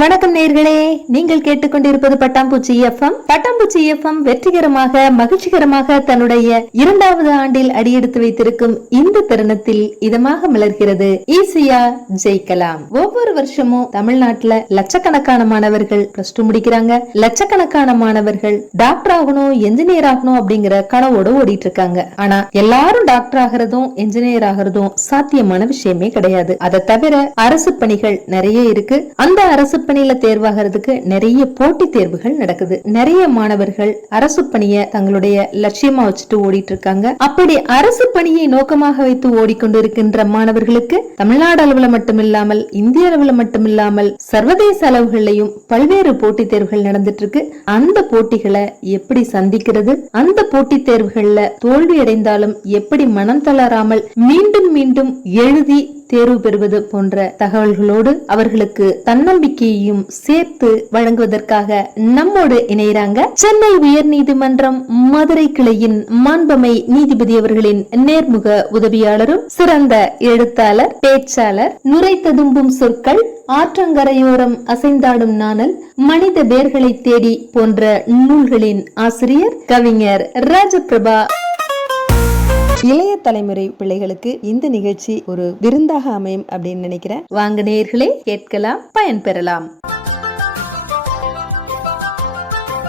வணக்கம் நேர்களே. நீங்கள் கேட்டுக்கொண்டிருப்பது பட்டாம்பூச்சி எஃப்எம். பட்டாம்பூச்சி எஃப்எம் வெற்றிகரமாக மகிழ்ச்சிகரமாக தன்னுடைய இரண்டாவது ஆண்டில் அடியெடுத்து வைத்திருக்கும் இந்த தருணத்தில் இதமாக மலர்கிறது. ஈஸியா ஜெயிக்கலாம் ஒவ்வொரு வருஷமும் தமிழ்நாட்டுல லட்சக்கணக்கான மாணவர்கள் பிளஸ் டூ முடிக்கிறாங்க. லட்சக்கணக்கான மாணவர்கள் டாக்டர் ஆகணும் என்ஜினியர் ஆகணும் அப்படிங்கிற கனவோட ஓடிட்டு இருக்காங்க ஆனா எல்லாரும் டாக்டர் ஆகிறதும் என்ஜினியர் ஆகிறதும் சாத்தியமான விஷயமே கிடையாது. அதை தவிர அரசு பணிகள் நிறைய இருக்கு. அந்த அரசு பணியில தேர்வாகிறதுக்கு நிறைய போட்டி தேர்வுகள் நடக்குது. நிறைய மாணவர்கள் அரசு பணியை தங்களுடைய லட்சியமா வச்சுட்டு ஓடிட்டு இருக்காங்க அப்படி அரசு பணியை நோக்கமாக வைத்து ஓடிக்கொண்டிருக்கின்ற மாணவர்களுக்கு தமிழ்நாடு அளவுல மட்டுமில்லாமல் இந்திய அளவுல மட்டுமில்லாமல் சர்வதேச அளவுகள்லயும் பல்வேறு போட்டித் தேர்வுகள் நடந்துட்டு இருக்கு அந்த போட்டிகளை எப்படி சந்திக்கிறது? அந்த போட்டித் தேர்வுகள்ல தோல்வி அடைந்தாலும் எப்படி மனம் தளராமல் மீண்டும் மீண்டும் எழுதி தேர்வு பெறுவது போன்ற தகவல்களோடு அவர்களுக்கு தன்னம்பிக்கையையும் சேர்த்து வழங்குவதற்காக நம்மோடு இணையறாங்க சென்னை உயர்நீதிமன்றம் மதுரை கிளையின் மாண்பமை நீதிபதி அவர்களின் நேர்முக உதவியாளரும் சிறந்த எழுத்தாளர் பேச்சாளர் நுரை ததும்பும் சொற்கள் ஆற்றங்கரையோரம் அசைந்தாடும் நாணல் மனித வேர்களை தேடி போன்ற நூல்களின் ஆசிரியர் கவிஞர் ராஜபிரபா இளைய தலைமுறை பிள்ளைகளுக்கு இந்த நிகழ்ச்சி ஒரு விருந்தாக அமையும் அப்படின்னு நினைக்கிறேன். வாங்க நேர்களே கேட்கலாம் பயன்பெறலாம்.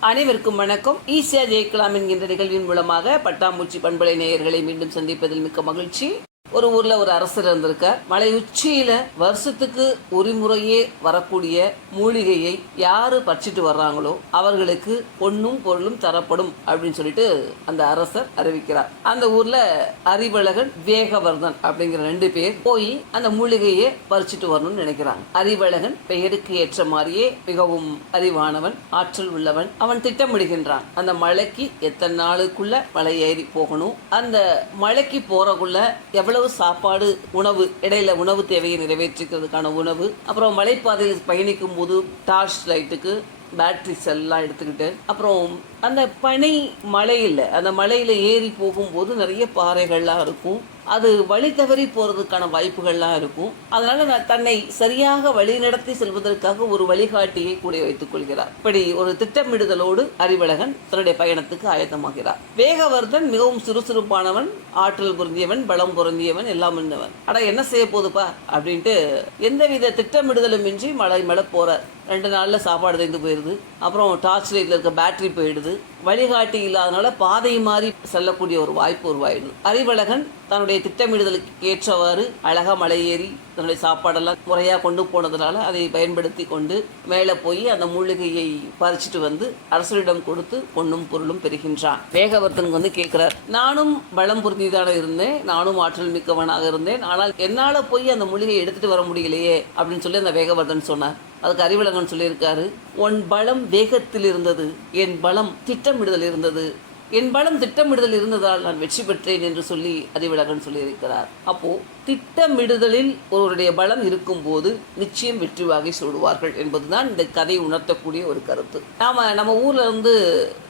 அனைவருக்கும் வணக்கம். ஈஸியா ஜெயிக்கலாம் என்கின்ற நிகழ்வின் மூலமாக பட்டாம்பூச்சி பண்பலை நேயர்களை மீண்டும் சந்திப்பதில் மிக்க மகிழ்ச்சி. ஒரு ஊர்ல ஒரு அரசர் இருந்திருக்கார் மலை உச்சியில வருஷத்துக்கு ஒரு முறையே வரக்கூடிய மூலிகையை யாரு பறிச்சிட்டு வர்றாங்களோ அவர்களுக்கு பொண்ணும் பொருளும் தரப்படும் அப்படின்னு சொல்லிட்டு அந்த அரசர் அறிவிக்கிறார். அந்த ஊர்ல அறிவழகன் வேகவர்தன் அப்படிங்கிற ரெண்டு பேர் போய் அந்த மூலிகையை பறிச்சிட்டு வரணும்னு நினைக்கிறாங்க. அறிவழகன் பெயருக்கு ஏற்ற மாதிரியே மிகவும் அறிவானவன் ஆற்றல் உள்ளவன் அவன் திட்டமிடுகின்றான். அந்த மலைக்கு எத்தனை நாளுக்குள்ள மலை ஏறி போகணும்? அந்த மலைக்கு போறக்குள்ள எவ்வளவு சாப்பாடு உணவு இடையில உணவு தேவையை நிறைவேற்றிக்கிறதுக்கான உணவு அப்புறம் மலைப்பாதையில் பயணிக்கும் போது டார்ச் லைட்டுக்கு பேட்ரி செல்லாம் எடுத்துக்கிட்டு அப்புறம் அந்த பனை மலையில் அந்த மலையில் ஏறி போகும்போது நிறைய பாறைகள்லாம் இருக்கும். அது வழி தவறி போகிறதுக்கான வாய்ப்புகள்லாம் இருக்கும். அதனால் நான் தன்னை சரியாக வழி நடத்தி செல்வதற்காக ஒரு வழிகாட்டியை கூட வைத்துக் கொள்கிறார். இப்படி ஒரு திட்டமிடுதலோடு அறிவழகன் தன்னுடைய பயணத்துக்கு ஆயத்தமாகிறார். வேகவர்தன் மிகவும் சுறுசுறுப்பானவன் ஆற்றல் பொருந்தியவன் பலம் பொருந்தியவன் எல்லாம் இருந்தவன் ஆனால் என்ன செய்ய போகுதுப்பா? அப்படின்ட்டு எந்தவித திட்டமிடுதலும் இன்றி மலை மேலே போகிறார் ரெண்டு நாளில் சாப்பாடு தெரிந்து போயிடுது அப்புறம் டார்ச் லைட்டில் இருக்க பேட்டரி போயிடுது. வழிகாட்டி இல்லாதனால பாதை மாறி செல்லக்கூடிய ஒரு வாய்ப்பு உருவாயிடும் அறிவழகன் தன்னுடைய திட்டமிடுதலுக்கு ஏற்றவாறு அழகா மலை ஏறி தன்னுடைய சாப்பாடெல்லாம் முறையாக கொண்டு போனதுனால அதை பயன்படுத்தி கொண்டு மேலே போய் அந்த மூலிகையை பறிச்சுட்டு வந்து அரசரிடம் கொடுத்து பொண்ணும் பொருளும் பெறுகின்றான். வேகவர்த்தனுக்கு வந்து கேட்குறார் நானும் பலம் பொருந்திதான இருந்தேன்? நானும் ஆற்றல் மிக்கவனாக இருந்தேன். ஆனால் என்னால் போய் அந்த மூலிகையை எடுத்துட்டு வர முடியலையே? அப்படின்னு சொல்லி அந்த வேகவர்தன் சொன்னார். அதுக்கு அறிவிலங்கன் சொல்லியிருக்காரு உன் பலம் வேகத்தில் இருந்தது என் பலம் திட்டமிடுதல் இருந்தது. என் பலம் திட்டமிடுதல் இருந்ததால் நான் வெற்றி பெற்றேன் என்று சொல்லி அறிவிலகன் சொல்லியிருக்கிறார். அப்போ திட்டமிடுதலில் ஒருவருடைய பலம் இருக்கும்போது நிச்சயம் வெற்றி வாகை சொல்லுவார்கள் என்பதுதான் இந்த கதை உணர்த்தக்கூடிய ஒரு கருத்து. நாம நம்ம ஊர்ல இருந்து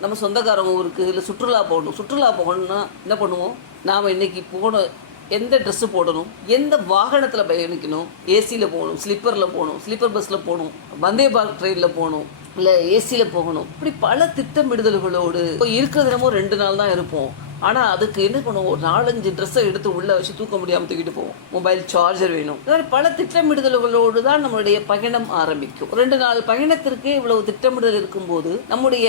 நம்ம சொந்தக்காரங்க ஊருக்கு இல்லை சுற்றுலா போகணும் சுற்றுலா போகணும்னா என்ன பண்ணுவோம்? நாம இன்னைக்கு போன எந்த ட்ரெஸ்ஸு போடணும்? எந்த வாகனத்தில் பயணிக்கணும்? ஏசியில் போகணும் ஸ்லீப்பரில் போகணும் ஸ்லீப்பர் பஸ்ஸில் போகணும் வந்தே பாரத் ட்ரெயினில் போகணும் இல்லை ஏசியில் போகணும். இப்படி பல திட்டமிடுதல்களோடு இப்போ இருக்கிற தினமும் ரெண்டு நாள் தான் இருப்போம். ஆனால் அதுக்கு என்ன பண்ணுவோம்? ஒரு நாலஞ்சு ட்ரெஸ்ஸை எடுத்து உள்ளே வச்சு தூக்க முடியாமல் தூக்கிட்டு போவோம். மொபைல் சார்ஜர் வேணும். இதாவது மாதிரி பல திட்டமிடுதல்களோடு தான் நம்மளுடைய பயணம் ஆரம்பிக்கும். ரெண்டு நாள் பயணத்திற்கே இவ்வளவு திட்டமிடுதல் இருக்கும்போது நம்முடைய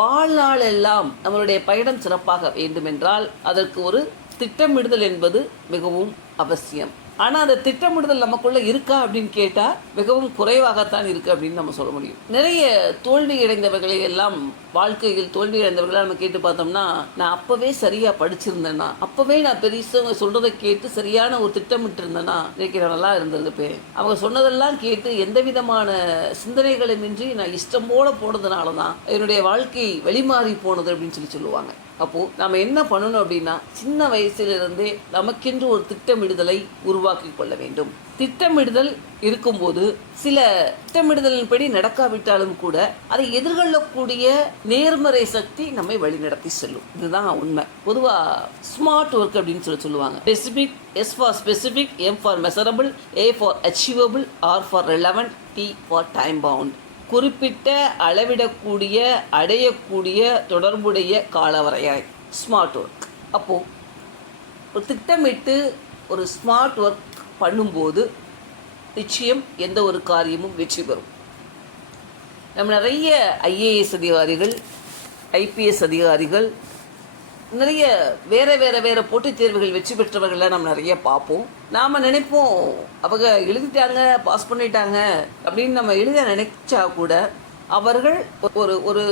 வாழ்நாள் எல்லாம் நம்மளுடைய பயணம் சிறப்பாக வேண்டும் என்றால் அதற்கு ஒரு திட்டமிடுதல் என்பது மிகவும் அவசியம். ஆனால் அந்த திட்டமிடுதல் நமக்குள்ளே இருக்கா அப்படின்னு கேட்டால் மிகவும் குறைவாகத்தான் இருக்குது அப்படின்னு நம்ம சொல்ல முடியும். நிறைய தோல்வி அடைந்தவர்களை எல்லாம் வாழ்க்கையில் தோல்வி அடைந்தவர்களை நம்ம கேட்டு பார்த்தோம்னா நான் அப்போவே சரியாக படிச்சிருந்தேன்னா அப்போவே நான் பெரியவங்க சொல்கிறத கேட்டு சரியான ஒரு திட்டமிட்டு இருந்தேன்னா இன்னைக்கு நான் நல்லா இருந்திருப்பேன். அவங்க சொன்னதெல்லாம் கேட்டு எந்த விதமான சிந்தனைகளுமின்றி நான் இஷ்டம் போல போனதுனால தான் என்னுடைய வாழ்க்கை வெளிமாறி போனது அப்படின்னு சொல்லி சொல்லுவாங்க. அப்போது நம்ம என்ன பண்ணணும் அப்படின்னா சின்ன வயசிலிருந்தே நமக்கென்று ஒரு திட்டமிடுதலை உருவாக்கி கொள்ள வேண்டும். திட்டமிடுதல் இருக்கும்போது சில திட்டமிடுதலின்படி நடக்காவிட்டாலும் கூட அதை எதிர்கொள்ளக்கூடிய நேர்மறை சக்தி நம்மை வழிநடத்தி செல்லும். இதுதான் உண்மை. பொதுவாக ஸ்மார்ட் ஒர்க் அப்படின்னு சொல்லி சொல்லுவாங்க. Specific S for specific M for measurable A for achievable R for relevant T for time bound குறிப்பிட்ட அளவிடக்கூடிய அடையக்கூடிய தொடர்புடைய காலவரையாய் ஸ்மார்ட் ஒர்க் அப்போது ஒரு திட்டமிட்டு ஒரு ஸ்மார்ட் ஒர்க் பண்ணும்போது நிச்சயம் எந்த ஒரு காரியமும் வெற்றி பெறும். நம்ம நிறைய ஐஏஎஸ் அதிகாரிகள் ஐபிஎஸ் அதிகாரிகள் நிறைய வேற வேற வேற போட்டித் தேர்வுகள் வெற்றி பெற்றவர்களை நம்ம நிறைய பார்ப்போம். நாம் நினைப்போம் அவங்க எழுதிட்டாங்க பாஸ் பண்ணிட்டாங்க அப்படின்னு நம்ம எழுத நினைச்சா கூட அவர்கள் ஒரு ஒரு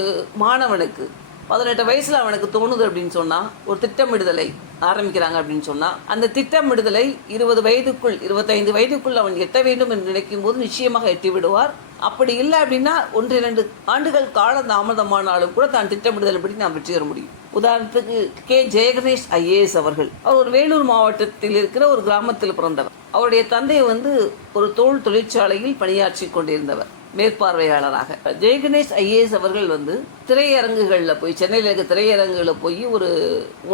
மாணவனுக்கு பதினெட்டு வயசுல அவனுக்கு தோணுது அப்படின்னு சொன்னா ஒரு திட்டமிடுதலை ஆரம்பிக்கிறாங்க அப்படின்னு சொன்னா அந்த திட்டமிடுதலை இருபது வயதுக்குள் இருபத்தைந்து வயதுக்குள் அவன் எட்ட வேண்டும் என்று நினைக்கும் போது நிச்சயமாக எட்டி விடுவார். அப்படி இல்லை அப்படின்னா ஒன்று இரண்டு ஆண்டுகள் கால தாமதமானாலும் கூட தான் திட்டமிடுதல் படி நான் வெற்றி பெற முடியும். உதாரணத்துக்கு கே. ஜெயகணேஷ் ஐஏஎஸ் அவர்கள். அவர் ஒரு வேலூர் மாவட்டத்தில் இருக்கிற ஒரு கிராமத்தில் பிறந்தவர். அவருடைய தந்தை வந்து ஒரு தோல் தொழிற்சாலையில் பணியாற்றி கொண்டிருந்தவர் மேற்பார்வையாளராக. ஜெயகணேஷ் ஐஏஎஸ் அவர்கள் வந்து திரையரங்குகளில் போய் சென்னையில் இருக்க திரையரங்குகளில் போய் ஒரு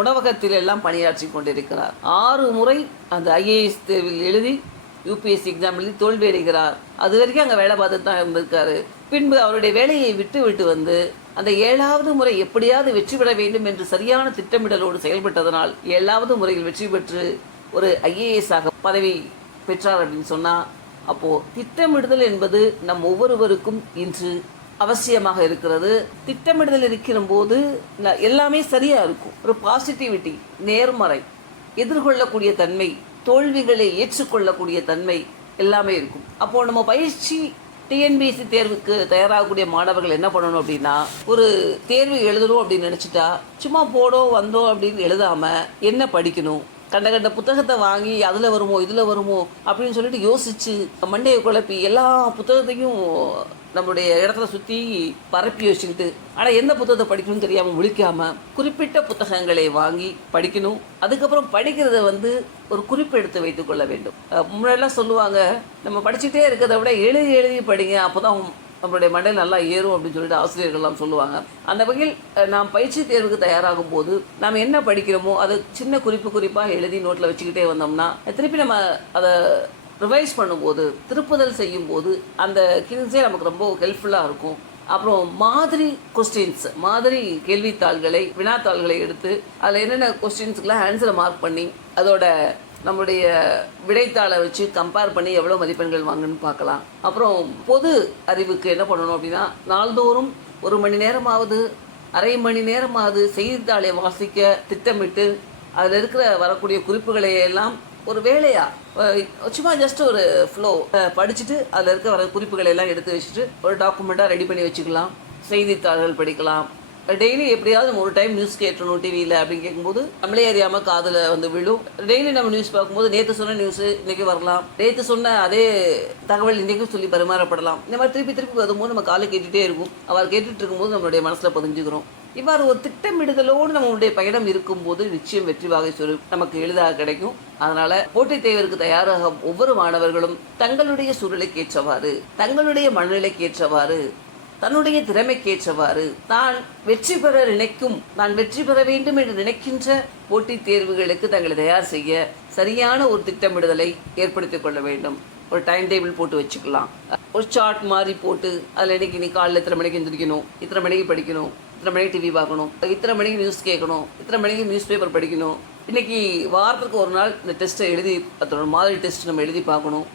உணவகத்தில் எல்லாம் பணியாற்றி கொண்டிருக்கிறார். ஆறு முறை அந்த ஐஏஎஸ் தேர்வில் எழுதி யூபிஎஸ்சி எக்ஸாம் எழுதி தோல்வி அடைகிறார் அது வரைக்கும் அங்கே வேலை பார்த்து தான் இருந்திருக்காரு. பின்பு அவருடைய வேலையை விட்டு விட்டு வந்து அந்த ஏழாவது முறை எப்படியாவது வெற்றி பெற வேண்டும் என்று சரியான திட்டமிடலோடு செயல்பட்டதனால் ஏழாவது முறையில் வெற்றி பெற்று ஒரு ஐஏஎஸ் ஆக பதவி பெற்றார் அப்படின்னு சொன்னால் அப்போது திட்டமிடுதல் என்பது நம் ஒவ்வொருவருக்கும் இன்று அவசியமாக இருக்கிறது. திட்டமிடுதல் இருக்கிற போது ந- எல்லாமே சரியாக இருக்கும். ஒரு பாசிட்டிவிட்டி நேர்மறை எதிர்கொள்ளக்கூடிய தன்மை தோல்விகளை ஏற்றுக்கொள்ளக்கூடிய தன்மை எல்லாமே இருக்கும். அப்போது நம்ம பயிற்சி டிஎன்பிஎஸ்சி தேர்வுக்கு தயாராகக்கூடிய மாணவர்கள் என்ன பண்ணணும் அப்படின்னா ஒரு தேர்வு எழுதணும் அப்படின்னு நினச்சிட்டா சும்மா போடோ வந்தோ அப்படின்னு எழுதாமல் என்ன படிக்கணும்? கண்ட கண்ட புத்தகத்தை வாங்கி அதில் வருமோ இதில் வருமோ அப்படின்னு சொல்லிட்டு யோசித்து மண்டையை குழப்பி எல்லா புத்தகத்தையும் நம்மளுடைய இடத்துல சுற்றி பரப்பி வச்சுக்கிட்டு ஆனால் எந்த புத்தகத்தை படிக்கணும்னு தெரியாமல் விழிக்காமல் குறிப்பிட்ட புத்தகங்களை வாங்கி படிக்கணும். அதுக்கப்புறம் படிக்கிறத வந்து ஒரு குறிப்பு எடுத்து வைத்துக்கொள்ள வேண்டும். முன்னாடிலாம் சொல்லுவாங்க நம்ம படிச்சுட்டே இருக்கிறத விட எழுதி எழுதி படிங்க அப்போ தான் நம்மளுடைய மண்டையில் நல்லா ஏறும் அப்படின்னு சொல்லிட்டு ஆசிரியர்கள்லாம் சொல்லுவாங்க. அந்த வகையில் நாம் பயிற்சி தேர்வுக்கு தயாராகும் போது நாம் என்ன படிக்கிறோமோ அதை சின்ன குறிப்பு குறிப்பாக எழுதி நோட்டில் வச்சுக்கிட்டே வந்தோம்னா திருப்பி நம்ம அதை ரிவைஸ் பண்ணும்போது திருப்புதல் செய்யும்போது அந்த கிங்ஸே நமக்கு ரொம்ப ஹெல்ப்ஃபுல்லாக இருக்கும். அப்புறம் மாதிரி கொஸ்டின்ஸ் மாதிரி கேள்வித்தாள்களை வினாத்தாள்களை எடுத்து அதில் என்னென்ன கொஸ்டின்ஸ்க்குலாம் ஆன்சரை மார்க் பண்ணி அதோட நம்முடைய விடைத்தாளை வச்சு கம்பேர் பண்ணி எவ்வளோ மதிப்பெண்கள் வாங்கணும்னு பார்க்கலாம். அப்புறம் பொது அறிவுக்கு என்ன பண்ணணும் அப்படின்னா நாள்தோறும் ஒரு மணி நேரமாவது அரை மணி நேரமாவது செய்தித்தாளை வாசிக்க திட்டமிட்டு அதில் இருக்கிற வரக்கூடிய குறிப்புகளை எல்லாம் ஒரு வேலையா? சும்மா ஜஸ்ட் ஒரு ஃப்ளோ படிச்சுட்டு அதில் இருக்க வர குறிப்புகளை எல்லாம் எடுத்து வச்சுட்டு ஒரு டாக்குமெண்ட்டாக ரெடி பண்ணி வச்சுக்கலாம். செய்தித்தாள்கள் படிக்கலாம். டெய்லி எப்படியாவது நம்ம ஒரு டைம் நியூஸ் கேட்டணும் டிவியில் அப்படின்னு கேட்கும்போது நம்மளே அறியாமல் காதில் வந்து விழும். டெய்லி நம்ம நியூஸ் பார்க்கும்போது நேற்று சொன்ன நியூஸ் இன்னைக்கு வரலாம். நேற்று சொன்ன அதே தகவல் இன்றைக்கும் சொல்லி பரிமாறப்படலாம். இந்த மாதிரி திருப்பி திருப்பி வரும்போது நம்ம காலை கேட்டுகிட்டே இருக்கும். அவர் கேட்டுட்டு இருக்கும்போது நம்மளுடைய மனசில் பதிஞ்சுக்கிறோம். இவ்வாறு ஒரு திட்டமிடுதலோடு நம்மளுடைய பயணம் இருக்கும்போது நிச்சயம் வெற்றி வாகை சொல் நமக்கு எளிதாக கிடைக்கும். அதனால போட்டித் தேர்வுக்கு தயாராக ஒவ்வொரு மாணவர்களும் தங்களுடைய சூழலுக்கு ஏற்றவாறு தங்களுடைய மனநிலைக்கு ஏற்றவாறு தன்னுடைய திறமைக்கேற்றவாறு தான் வெற்றி பெற நினைக்கும் நான் வெற்றி பெற வேண்டும் என்று நினைக்கின்ற போட்டித் தேர்வுகளுக்கு தங்களை தயார் செய்ய சரியான ஒரு திட்டமிடுதலை ஏற்படுத்திக் கொள்ள வேண்டும். ஒரு டைம் டேபிள் போட்டு வச்சுக்கலாம். ஒரு சார்ட் மாதிரி போட்டு அதில் இன்னைக்கு நீ காலையில் இத்தனை மணிக்கு எந்திரிக்கணும் இத்தனை மணிக்கு படிக்கணும் இத்தனை மணிக்கு டிவி பார்க்கணும் இத்தனை மணிக்கு நியூஸ் கேட்கணும் இத்தனை மணிக்கு நியூஸ் பேப்பர் படிக்கணும். இன்னைக்கு வாரத்துக்கு ஒரு நாள் இந்த டெஸ்ட்டை எழுதி அதோட மாதிரி டெஸ்ட் நம்ம எழுதி பார்க்கணும்.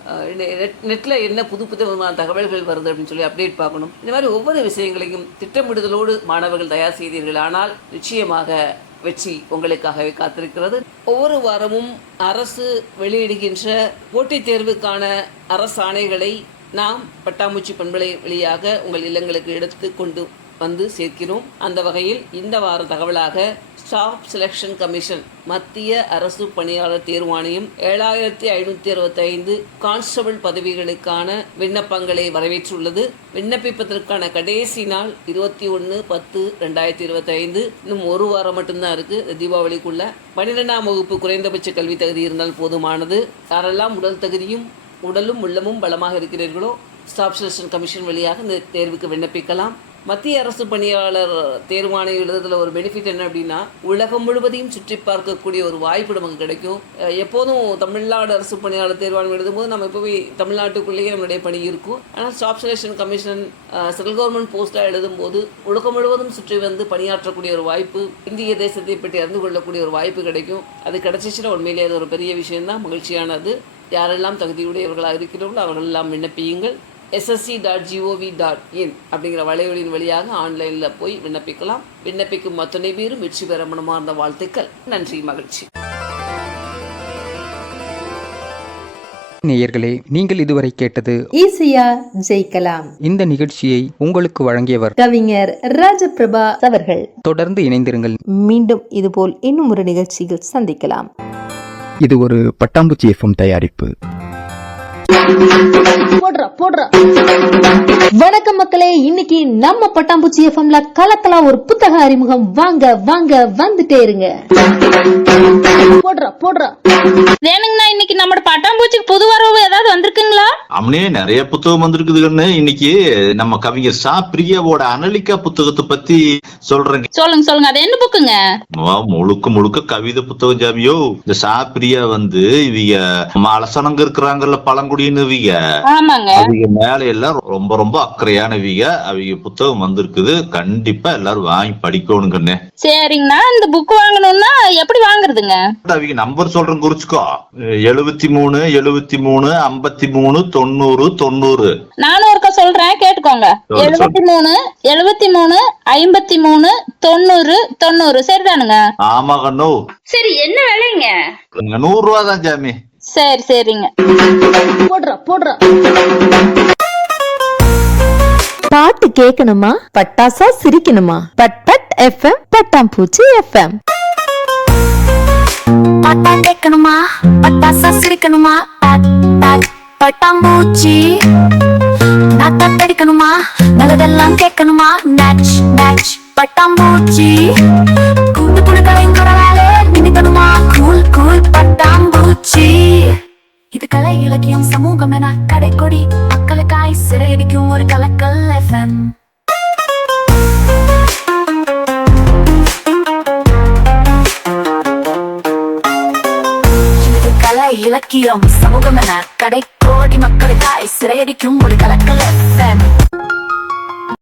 நெட்டில் என்ன புது புது விதமான தகவல்கள் வருது அப்படின்னு சொல்லி அப்டேட் பார்க்கணும். இந்த மாதிரி ஒவ்வொரு விஷயங்களையும் திட்டமிடுதலோடு மாணவர்கள் தயார் செய்தீர்கள். ஆனால் நிச்சயமாக வெற்றி உங்களுக்காகவே காத்திருக்கிறது. ஒவ்வொரு வாரமும் அரசு வெளியிடுகின்ற போட்டித் தேர்வுக்கான அரசாணைகளை நாம் பட்டாம்பூச்சி பண்பலை வழியாக உங்கள் இல்லங்களுக்கு எடுத்து கொண்டு வந்து சேர்க்கிறோம். அந்த வகையில் இந்த வார தகவலாக ஸ்டாஃப் செலெக்ஷன் கமிஷன் மத்திய அரசு பணியாளர் தேர்வாணையம் ஏழாயிரத்தி ஐநூற்றி அறுபத்தைந்து கான்ஸ்டபிள் பதவிகளுக்கான விண்ணப்பங்களை வரவேற்றுள்ளது. விண்ணப்பிப்பதற்கான கடைசி நாள் இருபத்தி ஒன்று பத்து ரெண்டாயிரத்தி இருபத்தைந்து. இன்னும் ஒரு வாரம் மட்டும்தான் இருக்கு தீபாவளிக்குள்ள. பன்னிரெண்டாம் வகுப்பு குறைந்தபட்ச கல்வி தகுதி இருந்தால் போதுமானது. யாரெல்லாம் உடல் தகுதியும் உடலும் உள்ளமும் பலமாக இருக்கிறீர்களோ ஸ்டாஃப் செலெக்ஷன் கமிஷன் வழியாக இந்த தேர்வுக்கு விண்ணப்பிக்கலாம். மத்திய அரசு பணியாளர் தேர்வாணை எழுதுறதுல ஒரு பெனிஃபிட் என்ன அப்படின்னா உலகம் முழுவதையும் சுற்றி பார்க்கக்கூடிய ஒரு வாய்ப்பு நமக்கு கிடைக்கும். எப்போதும் தமிழ்நாடு அரசு பணியாளர் தேர்வாணை எழுதும்போது நம்ம எப்போவே தமிழ்நாட்டுக்குள்ளேயே நம்மளுடைய பணி இருக்கும். ஆனால் staff selection commission central government போஸ்ட்டாக எழுதும்போது உலகம் முழுவதும் சுற்றி வந்து பணியாற்றக்கூடிய ஒரு வாய்ப்பு இந்திய தேசத்தை பற்றி அறிந்து கொள்ளக்கூடிய ஒரு வாய்ப்பு கிடைக்கும். அது கிடைச்சிச்சுன்னா உண்மையிலேயே அது ஒரு பெரிய விஷயம்தான். மகிழ்ச்சியானது. யாரெல்லாம் தகுதியுடையவர்களாக இருக்கிறார்களோ அவர்களெல்லாம் விண்ணப்பியுங்கள். SSC dot GOV dot in அப்படிங்கிற வலைவலியின் வழியாக ஆன்லைனில் போய் விண்ணப்பிக்கலாம். விண்ணப்பிக்கும் அத்தனை பேரும் வெற்றி பெற மனமார்ந்த வாழ்த்துக்கள். நன்றி மகிழ்ச்சி. நேயர்களே நீங்கள் இதுவரை கேட்டது ஈஸியா ஜெயிக்கலாம் இந்த நிகழ்ச்சியை உங்களுக்கு வழங்கியவர் கவிஞர் ராஜபிரபா அவர்கள். தொடர்ந்து இணைந்திருங்கள். மீண்டும் இதுபோல் இன்னும் ஒரு நிகழ்ச்சியில் சந்திக்கலாம். இது ஒரு பட்டாம்பூச்சி எஃப்எம் தயாரிப்பு. போடுறா போடுறா. வணக்கம் மக்களே இன்னைக்கு நம்ம பட்டாம்பூச்சி எஃப்எம்ல கலக்கலாம் ஒரு புத்தக அறிமுகம். வாங்க வாங்க வந்துட்டே இருங்க. போடுறா போடுறா. வேணுங்கண்ணா இன்னைக்கு நம்ம பட்டாம்பூச்சிக்கு புது வரவு ஏதாவது வந்திருக்குங்களா? அவனே நிறைய புத்தகம் வந்திருக்குதுன்னு இன்னைக்கு நம்ம கவிஞர் சா பிரியாவோட அனலிக்கா புத்தகத்தை பத்தி சொல்றேங்க. சொல்லுங்க சொல்லுங்க. அது என்ன புக்குங்க? முழுக்க முழுக்க கவிதை புத்தகம் ஜாமியோ. இந்த சா பிரியா வந்து இவங்க அலசனங்க இருக்கிறாங்கல்ல பழங்குடின்னு இவங்க. அவங்க மேல எல்லாம் ரொம்ப ரொம்ப அக்கறையானவங்க அவங்க புத்தகம் வந்திருக்குது. கண்டிப்பா எல்லாரும் வாங்கி படிக்கணுங்கண்ணே சரிங்கண்ணா. இந்த புக் வாங்கணும்னா எப்படி வாங்குறதுங்க? அவங்க நம்பர் சொல்றேன் குறிச்சுக்கோ. எழுபத்தி மூணு எழுபத்தி மூணு ஐம்பத்தி மூணு தொண்ணூறு தொண்ணூறு. நானும் ஒருக்கா சொல்றேன் கேட்டுக்கோங்க. எழுபத்தி மூணு எழுபத்தி மூணு ஐம்பத்தி மூணு தொண்ணூறு தொண்ணூறு. சரிதானுங்க. ஆமா கண்ணு. சரி என்ன விலைங்க? நூறு ரூபா தான் ஜாமி சரி சரிங்க. போடுறா போடுறா. பாட்டு கேட்கணுமா பட்டாசா சிரிக்கணுமா? பட் பட் எஃப்எம் பட்டாம்பூச்சி எஃப்எம் பாட்டா கேட்கணுமா பட்டாசா சிரிக்கணுமா? பட்டாம்பூச்சி. நாத்தா தெடிக்கணுமா நல்லதெல்லாம் கேட்கணுமா? நேச் நேச் பட்டாம்பூச்சி. கூண்டு புழுக்களைங்கிற வேலை நினைக்கணுமா கூல் கூல் பட்டாம்பூச்சி. இது கலை இலக்கியம் சமூகம் என கடைக்கொடி. மக்களுக்காய் சிறையடிக்கும் ஒரு கலக்கல் எஃப்எம் இலக்கியம் சமூகம் என கடை கோடி மக்களுக்காய் சிறையடிக்கும் ஒரு கலக்கல்